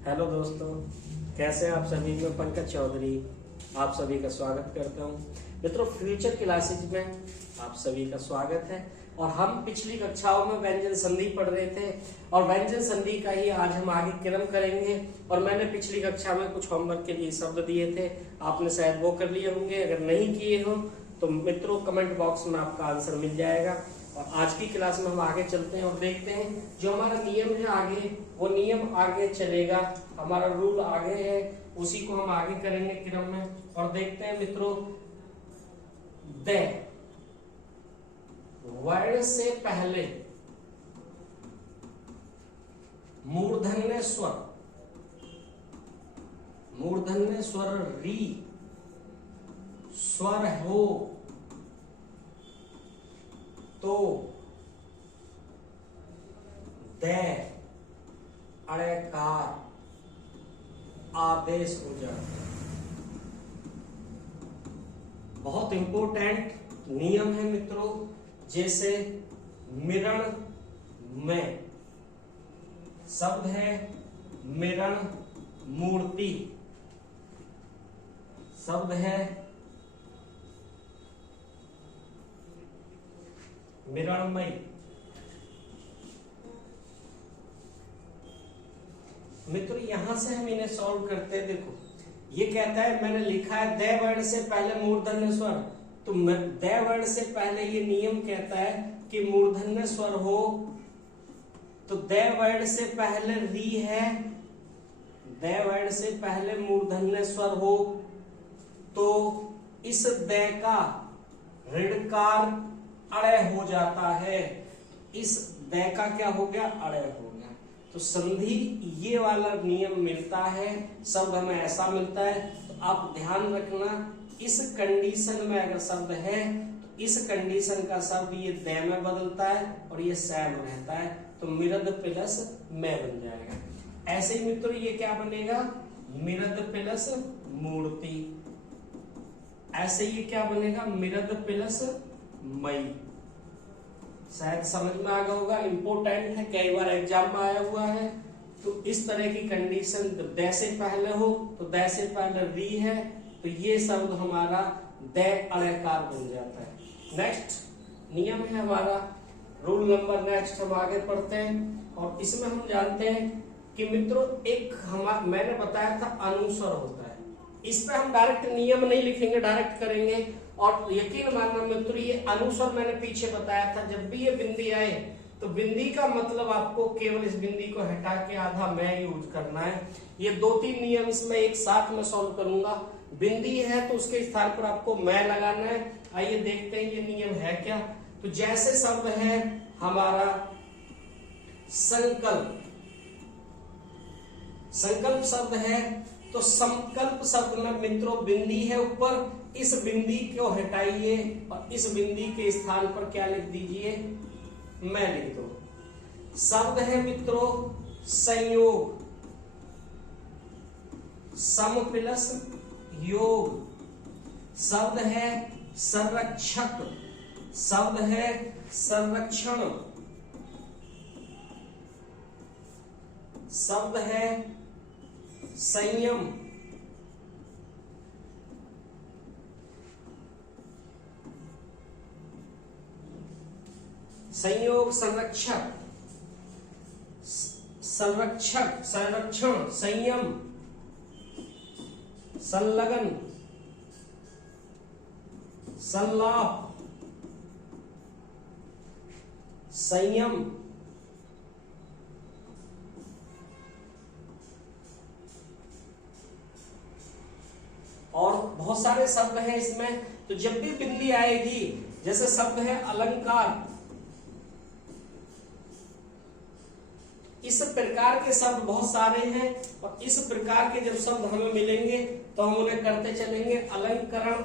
Hello दोस्तों, कैसे हैं आप सभी। मैं पंकज चौधरी आप सभी का स्वागत करता हूं। मित्रों, फ्यूचर क्लासेज में आप सभी का स्वागत है। और हम पिछली कक्षाओं में व्यंजन संधि पढ़ रहे थे और व्यंजन संधि का ही आज हम आगे क्रम करेंगे। और मैंने पिछली कक्षा में कुछ होमवर्क के लिए शब्द दिए थे, आपने शायद वो कर लिए होंगे। अगर नहीं किए हो तो मित्रों कमेंट बॉक्स में आपका आंसर मिल जाएगा। और आज की क्लास में हम आगे चलते हैं और देखते हैं जो हमारा नियम है आगे, वो नियम आगे चलेगा। हमारा रूल आगे है, उसी को हम आगे करेंगे क्रम में। और देखते हैं मित्रों, द वर्ण से पहले मूर्धन्य स्वर री स्वर हो तो द अड़कार आदेश हो जाता है। बहुत इंपॉर्टेंट नियम है मित्रों। जैसे मिरण में शब्द है मिरण मूर्ति, शब्द है मिरणमयी। मित्रों यहां से हम इन्हें सॉल्व करते हैं। देखो ये कहता है, मैंने लिखा है द वर्ण से पहले मूर्धन्य स्वर, तो द वर्ण से पहले ये नियम कहता है कि मूर्धन्य स्वर हो तो द वर्ण से पहले री है, द वर्ण से पहले मूर्धन्य स्वर हो तो इस द का ऋणकार अड़य हो जाता है। इस द का क्या हो गया? अड़य हो गया। तो संधि ये वाला नियम मिलता है, शब्द हमें ऐसा मिलता है। तो आप ध्यान रखना, इस कंडीशन में अगर शब्द है तो इस कंडीशन का शब्द ये द में बदलता है और ये सैम रहता है, तो मिरद प्लस में बन जाएगा। ऐसे ही मित्रों ये क्या बनेगा? मिरद प्लस मूर्ति। ऐसे ये क्या बनेगा? मिरद प्लस मई। शायद समझ में आ गया होगा, इंपोर्टेंट है, कई बार एग्जाम में आया हुआ है। तो इस तरह की कंडीशन द से पहले हो तो द से पहले री है तो ये शब्द हमारा द अलयकार बन जाता है। नेक्स्ट नियम है हमारा रूल नंबर, नेक्स्ट हम आगे पढ़ते हैं। और इसमें हम जानते हैं कि मित्रों एक मैंने बताया था अनुस्वर होता है। इस पे हम डायरेक्ट नियम नहीं लिखेंगे, डायरेक्ट करेंगे। और यकीन मानना मित्रों, ये अनुस्वर मैंने पीछे बताया था, जब भी ये बिंदी आए तो बिंदी का मतलब आपको केवल इस बिंदी को हटा के आधा मैं यूज करना है। ये 2-3 नियम इसमें एक साथ में सॉल्व करूंगा। बिंदी है तो उसके स्थान पर आपको मैं लगाना है। आइए देखते हैं ये नियम है क्या। तो जैसे शब्द है हमारा संकल्प, संकल्प शब्द है तो संकल्प शब्द में मित्रों बिंदी है ऊपर, इस बिंदी को हटाइए और इस बिंदी के स्थान पर क्या लिख दीजिए? मैं लिख दो। शब्द है मित्रों संयोग, सम प्लस योग। शब्द है संरक्षक, शब्द है संरक्षण। शब्द है संयम। संयोग, संरक्षक, संरक्षक, संरक्षण, संयम, संलग्न, संलाप, संयम, और बहुत सारे शब्द हैं इसमें। तो जब भी बिंदी आएगी, जैसे शब्द है अलंकार, इस प्रकार के शब्द बहुत सारे हैं। और इस प्रकार के जब शब्द हमें मिलेंगे तो हम उन्हें करते चलेंगे। अलंकरण,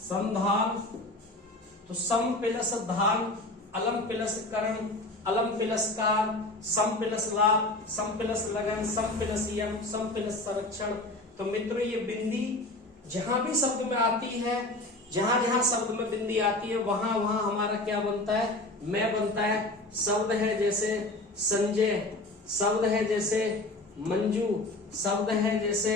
संधान, तो सम प्लस धान, अलम प्लस करण, अलम प्लस कार, सम प्लस लाभ, सम प्लस लगन, सम प्लस यम, सम प्लस संरक्षण। तो मित्रों ये बिंदी जहां भी शब्द में आती है, जहां जहां शब्द में बिंदी आती है वहां वहां हमारा क्या बनता है, मैं बनता है। शब्द है जैसे संजय, शब्द है जैसे मंजू, शब्द है जैसे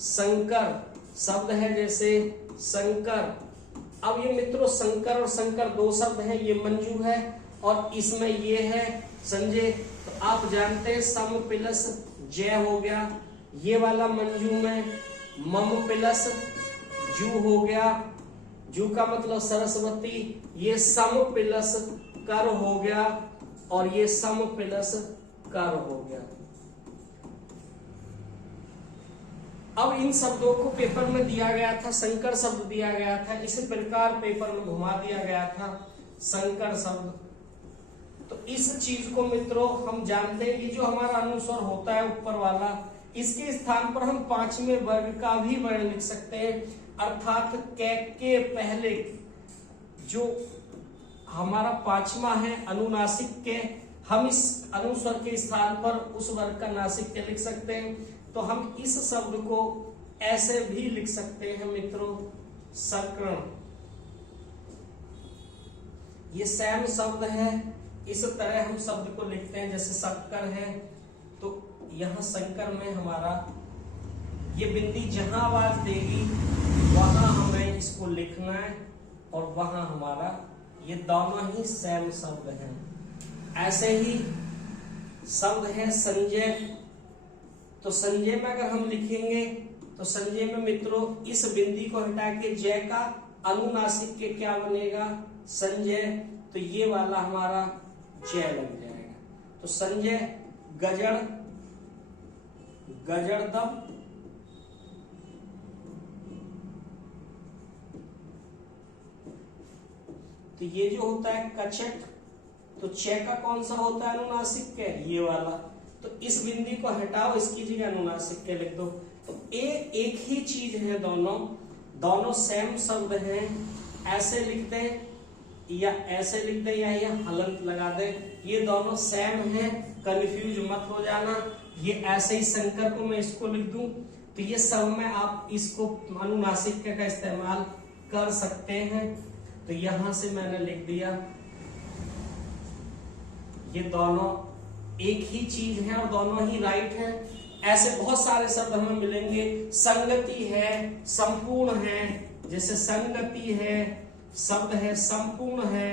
शंकर, शब्द है जैसे शंकर। अब ये मित्रों शंकर और शंकर दो शब्द हैं, ये मंजू है और इसमें ये है संजय। तो आप जानते हैं सम प्लस जय हो गया, ये वाला मंजू में मम प्लस जू हो गया, जू का मतलब सरस्वती, ये सम प्लस कर हो गया और ये सम प्लस कर हो गया। अब इन शब्दों को पेपर में दिया गया था, शंकर शब्द दिया गया था, इसी प्रकार पेपर में घुमा दिया गया था शंकर शब्द। तो इस चीज को मित्रों हम जानते हैं कि जो हमारा अनुस्वर होता है ऊपर वाला, इसके स्थान पर हम पांचवें वर्ग का भी वर्ण लिख सकते हैं, अर्थात के पहले जो हमारा पांचवा है अनुनासिक के, हम इस अनुस्वर के स्थान पर उस वर्ग का नासिक के लिख सकते हैं। तो हम इस शब्द को ऐसे भी लिख सकते हैं मित्रों, सकर्ण। ये सैम शब्द है, इस तरह हम शब्द को लिखते हैं जैसे शक्कर है। तो यहां शंकर में हमारा ये बिंदी जहां आवाज देगी वहां हमें इसको लिखना है और वहां हमारा ये दोनों ही सैम शब्द हैं। ऐसे ही शब्द है संजय। तो संजय में अगर हम लिखेंगे तो संजय में मित्रों इस बिंदी को हटा के जय का अनुनासिक के क्या बनेगा, संजय। तो ये वाला हमारा जय लग जाएगा। तो संजय गजड़, गजड़दम, तो ये जो होता है कचट, तो च का कौन सा होता है अनुनासिक के, ये वाला। तो इस बिंदी को हटाओ, इसकी जगह अनुनासिक के लिख दो। तो एक ही चीज है, दोनों सेम शब्द हैं। ऐसे लिख दें या ऐसे लिख दें या ये हलंत लगा दें, ये दोनों सेम हैं, कंफ्यूज मत हो जाना। ये ऐसे ही शंकर को मैं इसको लिख दूं तो ये सब में आप इसको अनुनासिक का इस्तेमाल कर सकते हैं। तो यहां से मैंने लिख दिया, ये दोनों एक ही चीज है और दोनों ही राइट है। ऐसे बहुत सारे शब्द हमें मिलेंगे। संगति है, संपूर्ण है, जैसे संगति है, शब्द है संपूर्ण है,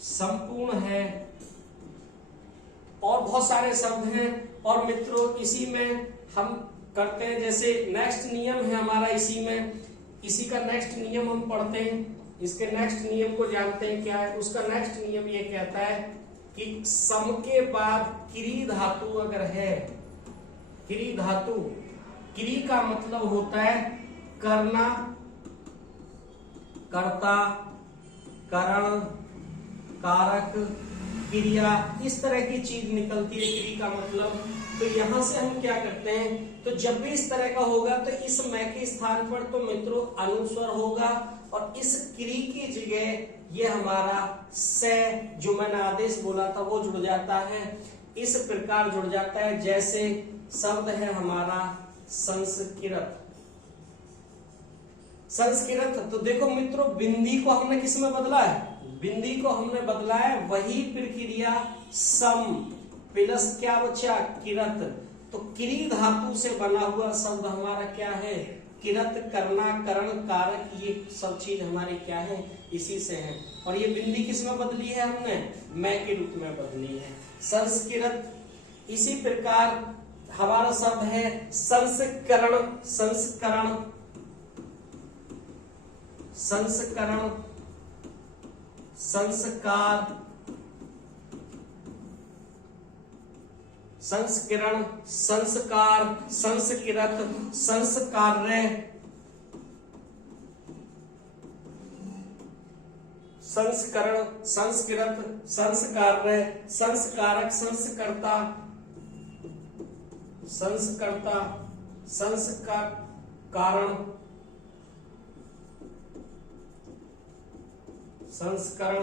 संपूर्ण है, और बहुत सारे शब्द हैं। और मित्रों इसी में हम करते हैं, जैसे नेक्स्ट नियम है हमारा इसी में, इसी का नेक्स्ट नियम हम पढ़ते हैं। इसके नेक्स्ट नियम को जानते हैं क्या है। उसका नेक्स्ट नियम ये कहता है कि सम के बाद क्री धातु अगर है, क्री धातु, क्री का मतलब होता है करना, कर्ता, करण, कारक, क्रिया, इस तरह की चीज निकलती है क्री का मतलब। तो यहां से हम क्या करते हैं, तो जब भी इस तरह का होगा तो इस मैं के स्थान पर तो मित्रों अनुस्वर होगा और इस क्री की जगह ये हमारा से जो मैंने आदेश बोला था वो जुड़ जाता है। इस प्रकार जुड़ जाता है जैसे शब्द है हमारा संस्कृत, संस्कृत। तो देखो मित्रों बिंदी को हमने किस में बदला है, बिंदी को हमने बदला है वही प्रक्रिया सम प्लस क्या बचा, किरत। तो क्री धातु से बना हुआ शब्द हमारा क्या है, किरत, करना, करण, कारक, ये सब चीज हमारी क्या है, इसी से है। और ये बिंदी किस में बदली है हमने, मैं के रूप में बदली है, संस्कृत। इसी प्रकार हमारा शब्द है संस्करण, संस्करण, संस्करण, संस्कार, संस्करण, संस्कार, संस्कृत, संस्कार्य, संस्करण, संस्कृत, संस्कार्य, संस्कारक, संस्कर्ता, संस्कर्ता, संस्कार, कारण, संस्करण।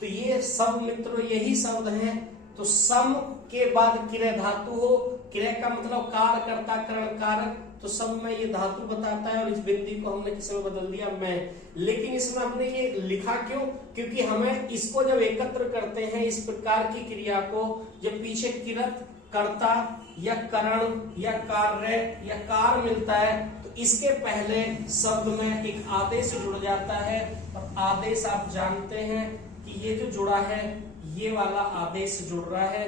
तो ये सब मित्रों यही शब्द हैं। तो सम के बाद क्रिया धातु हो, क्रिया का मतलब कार, कर्ता, करण, कारक, तो सब में ये धातु बताता है और इस बिंदी को हमने किस में बदल दिया मैं। लेकिन इसमें हमने ये लिखा क्यों? क्योंकि हमें इसको जब एकत्र करते हैं इस प्रकार की क्रिया को, जब पीछे किरत, कर्ता या करण या कार्य या कार मिलता है तो इसके पहले शब्द में एक आदेश जुड़ जाता है। और आदेश आप जानते हैं कि ये जो जुड़ा है ये वाला आदेश जुड़ रहा है,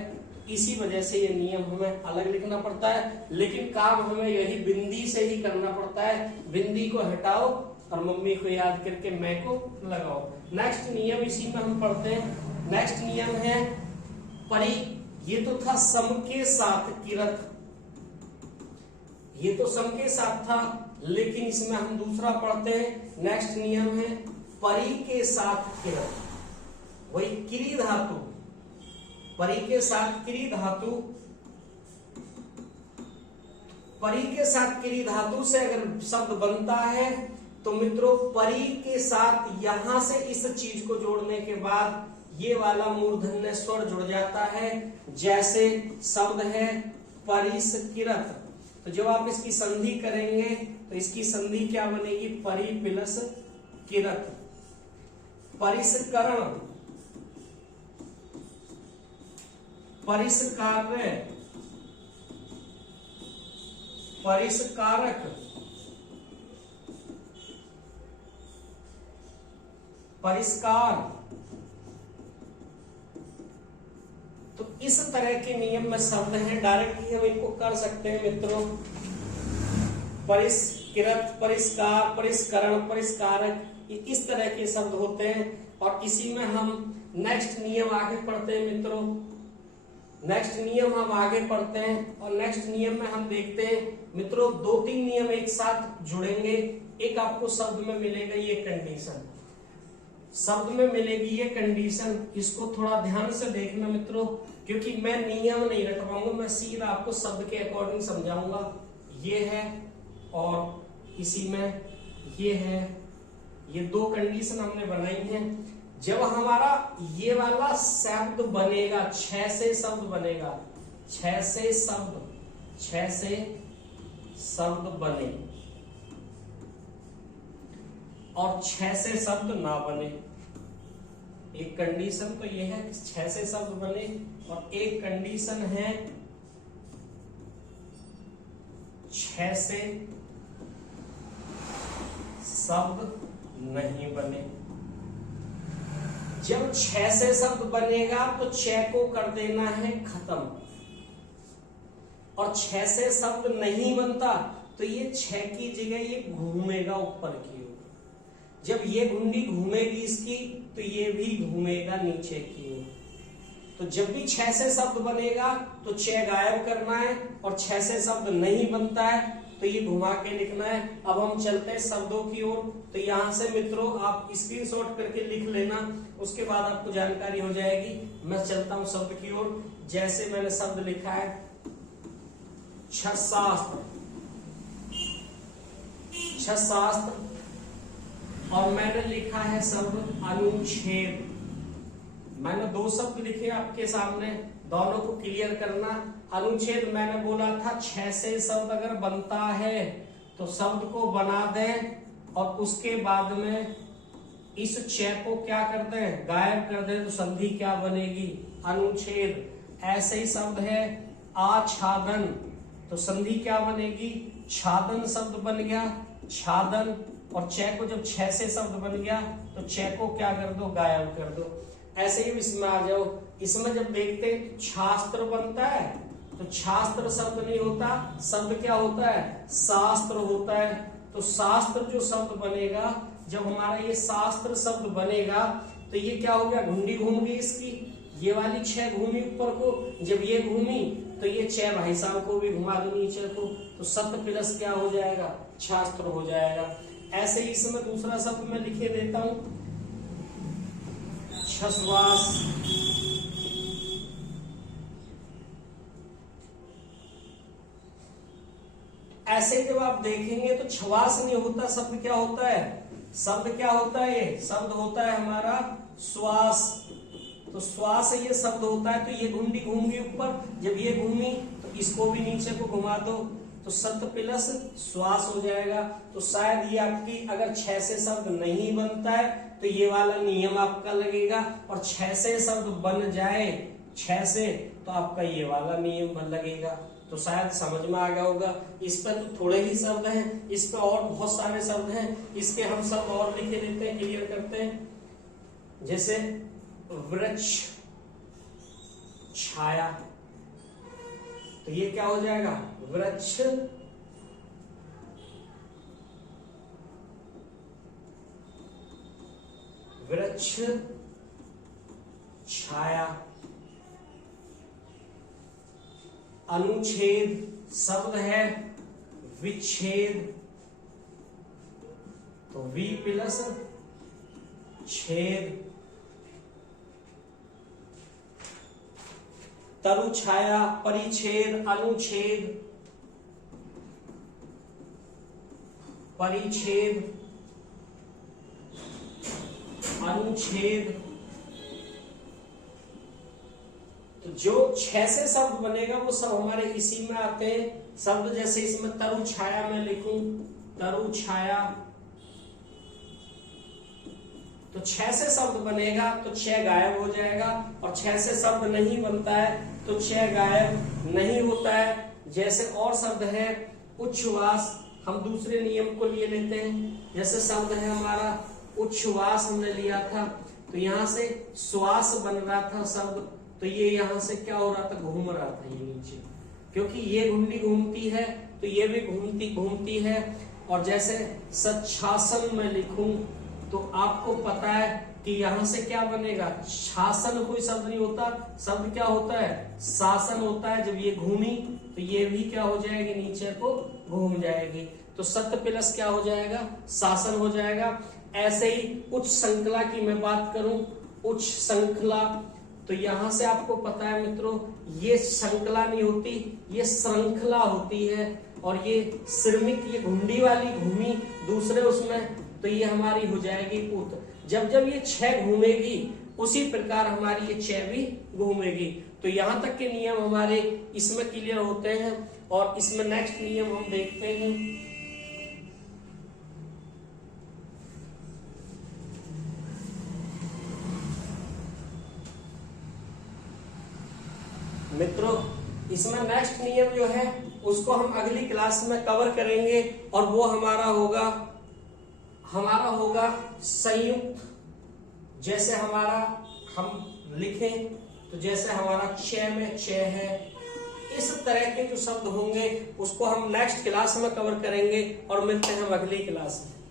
इसी वजह से ये नियम हमें अलग लिखना पड़ता है। लेकिन काम हमें यही बिंदी से ही करना पड़ता है। बिंदी को हटाओ और मम्मी को याद करके मैं को लगाओ। नेक्स्ट नियम इसी में हम पढ़ते हैं। नेक्स्ट नियम है परि। ये तो था सम के साथ किरत, ये तो सम के साथ था, लेकिन इसमें हम दूसरा पढ़ते हैं। नेक्स्ट नियम है परि के साथ किरत, वही किरी धातु, परि के साथ किरी धातु। परि के साथ किरी धातु से अगर शब्द बनता है तो मित्रों परि के साथ यहां से इस चीज को जोड़ने के बाद ये वाला मूर्धन्य स्वर जुड़ जाता है। जैसे शब्द है परिष्कृत, तो जब आप इसकी संधि करेंगे तो इसकी संधि क्या बनेगी? परि प्लस किरत। परिष्करण, परिष्कार्य, परिष्कारक, परिष्कार। तो इस तरह के नियम में शब्द हैं, डायरेक्टली हम इनको कर सकते हैं मित्रों। परिष्कृत, परिष्कार, परिष्करण, परिष्कारक, ये इस तरह के शब्द होते हैं। और इसी में हम नेक्स्ट नियम आगे पढ़ते हैं मित्रों। नेक्स्ट नियम हम आगे पढ़ते हैं और नेक्स्ट नियम में हम देखते हैं मित्रों 2-3 नियम एक साथ जुड़ेंगे। एक आपको शब्द में मिलेगा ये कंडीशन, शब्द में मिलेगी ये कंडीशन। इसको थोड़ा ध्यान से देखना मित्रों, क्योंकि मैं नियम नहीं रख पाऊंगा, मैं सीधा आपको शब्द के अकॉर्डिंग समझाऊंगा। ये है और इसी में ये है, ये 2 कंडीशन हमने बनाई हैं। जब हमारा ये वाला शब्द बनेगा, 6 से शब्द बनेगा, 6 से शब्द बने और 6 से शब्द ना बने। एक कंडीशन तो ये है कि 6 से शब्द बने और एक कंडीशन है 6 से शब्द नहीं बने। जब 6 से शब्द बनेगा तो 6 को कर देना है खत्म, और 6 से शब्द नहीं बनता तो ये 6 की जगह ये घूमेगा ऊपर की ओर। जब ये घुंडी घूमेगी इसकी तो ये भी घूमेगा नीचे की ओर। तो जब भी 6 से शब्द बनेगा तो 6 गायब करना है, और 6 से शब्द नहीं बनता है तो ये घुमा के लिखना है। अब हम चलते हैं शब्दों की ओर। तो यहां से मित्रों आप स्क्रीनशॉट करके लिख लेना, उसके बाद आपको जानकारी हो जाएगी। मैं चलता हूं शब्द की ओर। जैसे मैंने शब्द लिखा है छशास्त्र, छशास्त्र, और मैंने लिखा है शब्द अनुच्छेद। मैंने 2 शब्द लिखे आपके सामने, दोनों को क्लियर करना। अनुच्छेद मैंने बोला था 6 से शब्द अगर बनता है तो शब्द को बना दें और उसके बाद में इस 6 को क्या कर दें? गायब कर दें। तो संधि क्या बनेगी? अनुच्छेद। ऐसे ही शब्द है आच्छादन, तो संधि क्या बनेगी? छादन शब्द बन गया, छादन। और 6 को जब 6 से शब्द बन गया तो 6 को क्या कर दो? गायब कर दो। ऐसे ही इसमें आ जाओ। इसमें जब देखते शास्त्र बनता है तो शास्त्र शब्द नहीं होता, शब्द क्या होता है? शास्त्र होता है। तो शास्त्र जो शब्द बनेगा, जब हमारा ये शास्त्र शब्द बनेगा तो ये क्या हो गया? घुंडी घूम गई इसकी, ये वाली 6 घूमी ऊपर को, जब ये घूमी तो ये 6 भाई साहब को भी घुमा दो नीचे को, तो सत प्लस क्या हो जाएगा? शास्त्र हो जाएगा। ऐसे ही इसमें दूसरा शब्द मैं लिखे देता हूं छश्वास। ऐसे जब आप देखेंगे तो छवास नहीं होता, शब्द क्या होता है? शब्द क्या होता है? ये शब्द होता है हमारा श्वास। तो श्वास ये शब्द होता है। तो ये घुंडी घूम गई ऊपर, जब ये घूमी तो इसको भी नीचे को घुमा दो, तो सत प्लस श्वास हो जाएगा। तो शायद ये आपकी अगर 6 से शब्द नहीं बनता है तो ये वाला नियम आपका लगेगा, और 6 से शब्द बन जाए 6 से तो आपका ये वाला नियम लगेगा। तो शायद समझ में आ गया होगा। इस पर तो थोड़े ही शब्द हैं, इस पर और बहुत सारे शब्द हैं, इसके हम सब और लिखे देते हैं, क्लियर करते हैं। जैसे वृक्ष, छाया, तो ये क्या हो जाएगा, वृक्ष वृक्ष छाया। अनुच्छेद शब्द है विच्छेद, तो वी प्लस छेद। तरु छाया, परिच्छेद, अनुच्छेद, परिच्छेद, अनुच्छेद। तो जो 6 से शब्द बनेगा वो सब हमारे इसी में आते हैं शब्द। जैसे इसमें तरु छाया मैं लिखूं, तरु छाया, तो 6 से शब्द बनेगा तो 6 गायब हो जाएगा, और 6 से शब्द नहीं बनता है तो 6 गायब नहीं होता है। जैसे और शब्द है उच्छ्वास, हम दूसरे नियम को लिए लेते हैं। जैसे शब्द है हमारा उच्छ्वास, हमने लिया था तो यहां से श्वास बन रहा था शब्द, तो ये यहां से क्या हो रहा था, घूम रहा था ये नीचे, क्योंकि ये घुंडी घूमती है तो ये भी घूमती है। और जैसे सच्छासन में लिखूं तो आपको पता है कि यहां से क्या बनेगा, शासन कोई शब्द नहीं होता, शब्द क्या होता है, शासन होता है। जब ये घूमी तो ये भी क्या हो जाएगी, नीचे को घूम जाएगी, तो सत्य प्लस क्या हो जाएगा, शासन हो जाएगा। ऐसे ही उच्च श्रृंखला की मैं बात करूं, उच्च श्रृंखला, तो यहां से आपको पता है मित्रों, ये श्रृंखला नहीं होती, ये श्रृंखला होती है। और ये श्रमिक, ये घुंडी वाली घूमी दूसरे उसमें, तो ये हमारी हो जाएगी उत। जब जब ये 6 घूमेगी उसी प्रकार हमारी ये 6 भी घूमेगी। तो यहां तक के नियम हमारे इसमें क्लियर होते हैं। और इसमें नेक्स्ट नियम हम देखते हैं। मित्रों इसमें नेक्स्ट नियम जो है उसको हम अगली क्लास में कवर करेंगे, और वो हमारा होगा संयुक्त। जैसे हमारा हम लिखें तो जैसे हमारा 6 में 6 है, इस तरह के जो शब्द होंगे उसको हम नेक्स्ट क्लास में कवर करेंगे, और मिलते हैं हम अगली क्लास में।